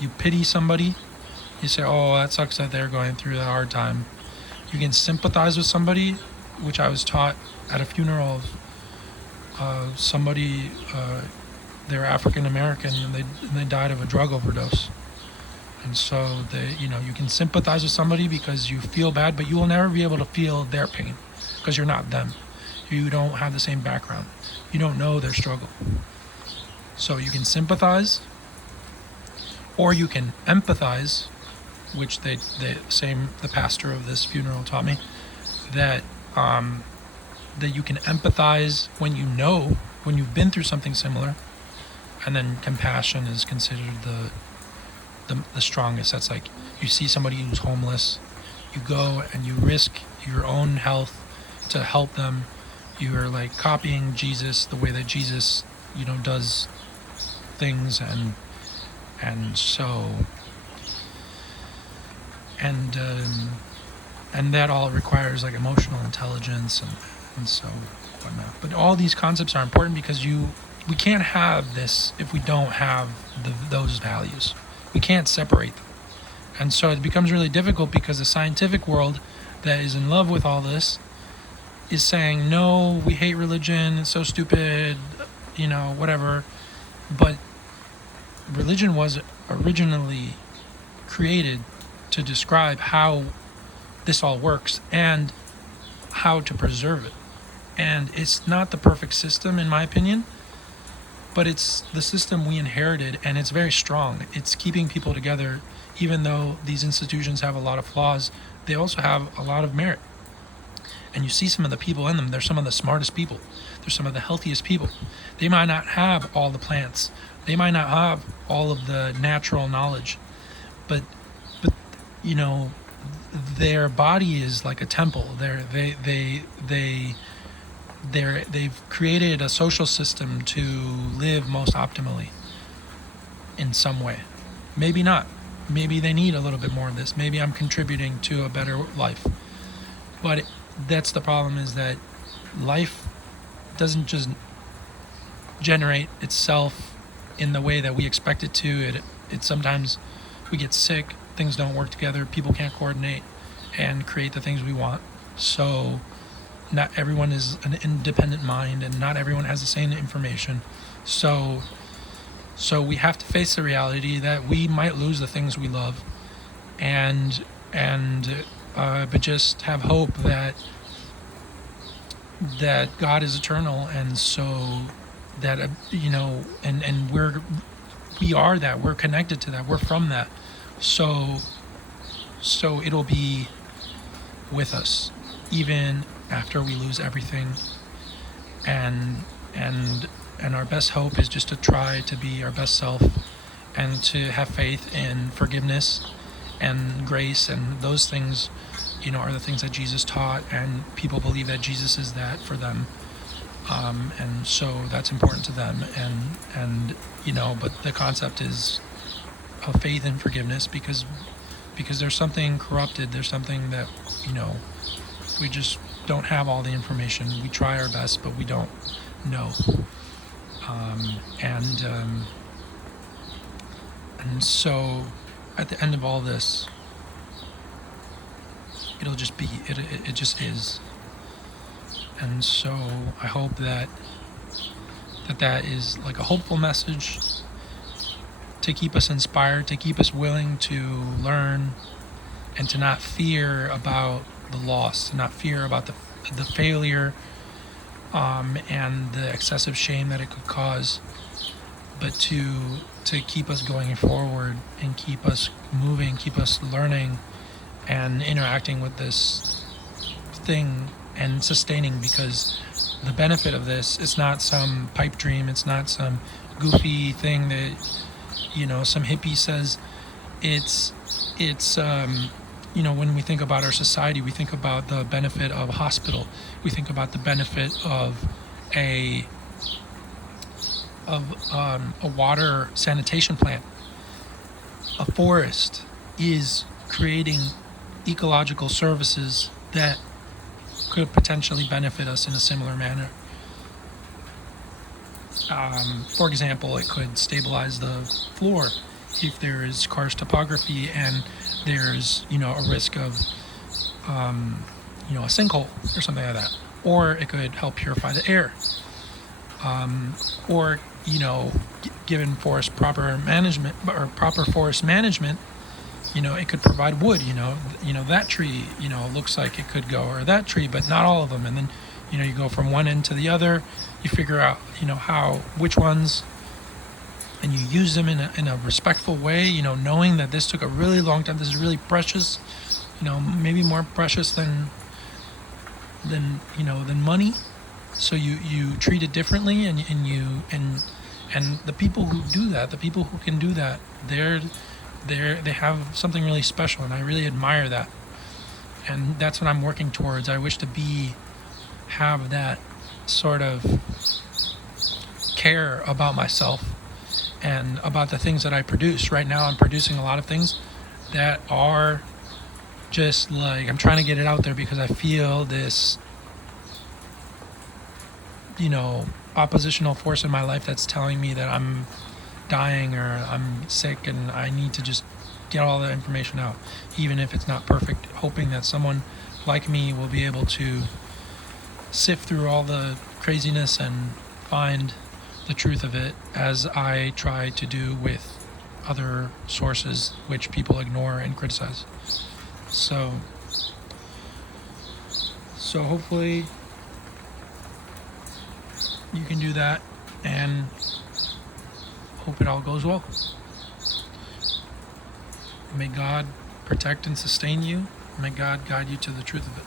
you pity somebody. You say, oh, that sucks that they're going through that hard time. You can sympathize with somebody, which I was taught at a funeral of somebody. They're African American and they died of a drug overdose. And so you can sympathize with somebody because you feel bad, but you will never be able to feel their pain because you're not them. You don't have the same background. You don't know their struggle. So you can sympathize, or you can empathize, which the pastor of this funeral taught me, that you can empathize when you've been through something similar. And then compassion is considered the strongest. That's like, you see somebody who's homeless, you go and you risk your own health to help them. You are like copying Jesus, the way that Jesus, does things, and that all requires like emotional intelligence and so whatnot. But all these concepts are important because we can't have this if we don't have those values. We can't separate them. And so it becomes really difficult because the scientific world that is in love with all this is saying, no, we hate religion, it's so stupid, whatever. But religion was originally created to describe how this all works and how to preserve it. And it's not the perfect system, in my opinion, but it's the system we inherited, and it's very strong. It's keeping people together, even though these institutions have a lot of flaws. They also have a lot of merit. And you see some of the people in them. They're some of the smartest people. They're some of the healthiest people. They might not have all the plants. They might not have all of the natural knowledge, but you know, their body is like a temple. They've created a social system to live most optimally in some way. Maybe not. Maybe they need a little bit more of this. Maybe I'm contributing to a better life. But that's the problem, is that life doesn't just generate itself in the way that we expect it to. It sometimes we get sick, things don't work together, people can't coordinate and create the things we want. So not everyone is an independent mind, and not everyone has the same information. So we have to face the reality that we might lose the things we love, and but just have hope that God is eternal, and so that and we are that, we're connected to that, we're from that. So it'll be with us even after we lose everything, and our best hope is just to try to be our best self, and to have faith in forgiveness and grace, and those things are the things that Jesus taught, and people believe that Jesus is that for them, and so that's important to them, and but the concept is of faith and forgiveness, because there's something corrupted, there's something that we just don't have all the information. We try our best, but we don't know. And so at the end of all this, it'll just be, it just is. And so I hope that is like a hopeful message to keep us inspired, to keep us willing to learn, and to not fear about the loss, to not fear about the failure, and the excessive shame that it could cause, but to keep us going forward, and keep us moving, keep us learning and interacting with this thing and sustaining, because the benefit of this is not some pipe dream, it's not some goofy thing that some hippie says. It's when we think about our society, we think about the benefit of a hospital, we think about the benefit of a water sanitation plant. A forest is creating ecological services that could potentially benefit us in a similar manner. For example, it could stabilize the floor if there is karst topography and there's a risk of a sinkhole or something like that. Or it could help purify the air. Or given proper forest management, it could provide wood. That tree looks like it could go, or that tree, but not all of them. And then you go from one end to the other, you figure out which ones, and you use them in a respectful way, knowing that this took a really long time, this is really precious, maybe more precious than money. So you treat it differently, and the people who do that, the people who can do that, they have something really special, and I really admire that. And that's what I'm working towards. I wish to have that sort of care about myself and about the things that I produce. Right now I'm producing a lot of things that are just like, I'm trying to get it out there because I feel this oppositional force in my life that's telling me that I'm dying or I'm sick, and I need to just get all the information out, even if it's not perfect, hoping that someone like me will be able to sift through all the craziness and find the truth of it, as I try to do with other sources which people ignore and criticize. So hopefully you can do that, and hope it all goes well. May God protect and sustain you. May God guide you to the truth of it.